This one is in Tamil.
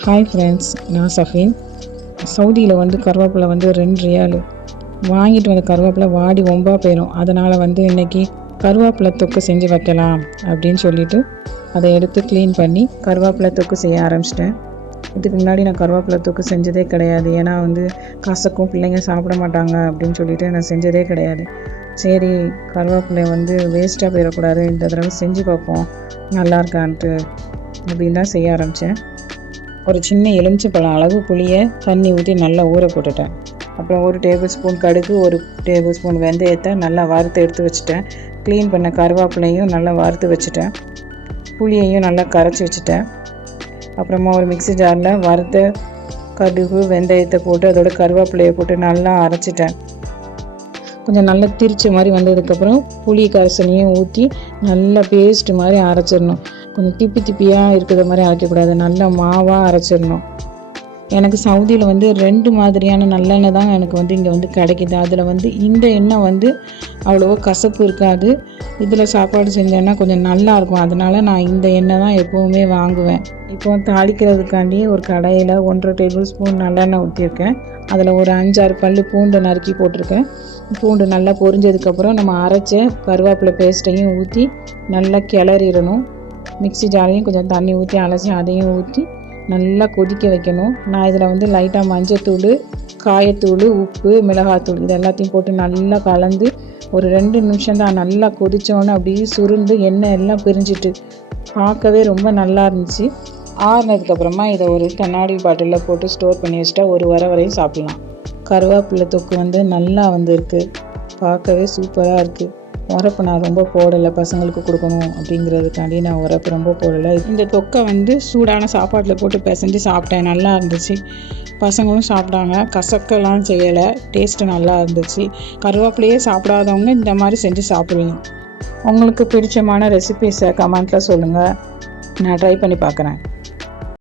ஹாய் ஃப்ரெண்ட்ஸ், நான் சஃபீன். சவுதியில் கருவேப்பிலை 2 ரியாலு. வாங்கிட்டு வந்த கருவேப்பிலை வாடி ஒம்பா போயிடும். அதனால் இன்றைக்கி கருவேப்பிலை தொக்கு செஞ்சு வைக்கலாம் அப்படின்னு சொல்லிவிட்டு அதை எடுத்து க்ளீன் பண்ணி கருவேப்பிலை தொக்கு செய்ய ஆரம்பிச்சிட்டேன். இதுக்கு முன்னாடி நான் கருவேப்பிலை தொக்கு செஞ்சதே கிடையாது. ஏன்னா கசக்கும், பிள்ளைங்க சாப்பிட மாட்டாங்க அப்படின்னு சொல்லிட்டு நான் செஞ்சதே கிடையாது. சரி, கருவேப்பிலை வேஸ்ட்டாக போயிடக்கூடாது, இந்த தடவை செஞ்சு பார்ப்போம் நல்லா இருக்கான்ட்டு அப்படின்னு தான் செய்ய ஆரம்பித்தேன். ஒரு சின்ன எலுமிச்சைப்பழம் அளவு புளியை தண்ணி ஊற்றி நல்லா ஊற போட்டுட்டேன். அப்புறம் 1 டேபிள் ஸ்பூன் கடுகு, 1 டேபிள் ஸ்பூன் வெந்தயத்தை நல்லா வறுத்து எடுத்து வச்சுட்டேன். க்ளீன் பண்ண கருவேப்பிலையும் நல்லா வறுத்து வச்சுட்டேன். புளியையும் நல்லா கரைச்சி வச்சுட்டேன். அப்புறமா ஒரு மிக்ஸி ஜாரில் வறுத்த கடுகு வெந்தயத்தை போட்டு அதோட கருவேப்பிலையை போட்டு நல்லா அரைச்சிட்டேன். கொஞ்சம் நல்லா திரிச்ச மாதிரி வந்ததுக்கப்புறம் புளி கரைசலையும் ஊற்றி நல்லா பேஸ்ட் மாதிரி அரைச்சிடணும். கொஞ்சம் திப்பியாக இருக்கிற மாதிரி அரைக்கக்கூடாது, நல்லா மாவாக அரைச்சிடணும். எனக்கு சவுதியில் 2 மாதிரியான நல்லெண்ணெய் தான் எனக்கு இங்கே கிடைக்கிது. அதில் இந்த எண்ணெய் அவ்வளோவா கசப்பு இருக்காது. இதில் சாப்பாடு செஞ்சேன்னா கொஞ்சம் நல்லாயிருக்கும். அதனால் நான் இந்த எண்ணெய் தான் எப்போவுமே வாங்குவேன். இப்போ தாளிக்கிறதுக்காண்டி ஒரு கடாயில் 1.5 டேபிள் ஸ்பூன் நல்லெண்ணெய் ஊற்றிருக்கேன். அதில் ஒரு 5-6 பல் பூண்டு நறுக்கி போட்டிருக்கேன். பூண்டு நல்லா பொரிஞ்சதுக்கப்புறம் நம்ம அரைச்ச கருவேப்பிலை பேஸ்ட்டையும் ஊற்றி நல்லா கிளறிடணும். மிக்ஸி ஜாரையும் கொஞ்சம் தண்ணி ஊற்றி அலசி அதையும் ஊற்றி நல்லா கொதிக்க வைக்கணும். நான் இதில் லைட்டாக மஞ்சத்தூள், காயத்தூள், உப்பு, மிளகாத்தூள் இது எல்லாத்தையும் போட்டு நல்லா கலந்து ஒரு 2 நிமிஷம் தான். நல்லா கொதித்தோன்னே அப்படியே சுருண்டு எண்ணெய் எல்லாம் பிரிஞ்சிட்டு பார்க்கவே ரொம்ப நல்லா இருந்துச்சு. ஆறுனதுக்கப்புறமா இதை ஒரு கண்ணாடி பாட்டிலில் போட்டு ஸ்டோர் பண்ணி வச்சுட்டா 1 வாரம் வரையும் சாப்பிட்லாம். கருவேப்பிலை தொக்கு நல்லா இருக்குது, பார்க்கவே சூப்பராக இருக்குது. உரப்பு நான் ரொம்ப போடலை, பசங்களுக்கு கொடுக்கணும் அப்படிங்கிறதுக்காண்டி நான் உரப்பு ரொம்ப போடலை. இந்த தொக்கை சூடான சாப்பாட்டில் போட்டு பிசைஞ்சு சாப்பிட்டேன், நல்லா இருந்துச்சு. பசங்களும் சாப்பிட்டாங்க, கசக்கெல்லாம் செய்யலை, டேஸ்ட்டு நல்லா இருந்துச்சு. கருவேப்பிலையே சாப்பிடாதவங்க இந்த மாதிரி செஞ்சு சாப்பிடலாம். உங்களுக்கு பிடிச்சமான ரெசிபீஸை கமெண்ட்டில் சொல்லுங்கள், நான் ட்ரை பண்ணி பார்க்குறேன்.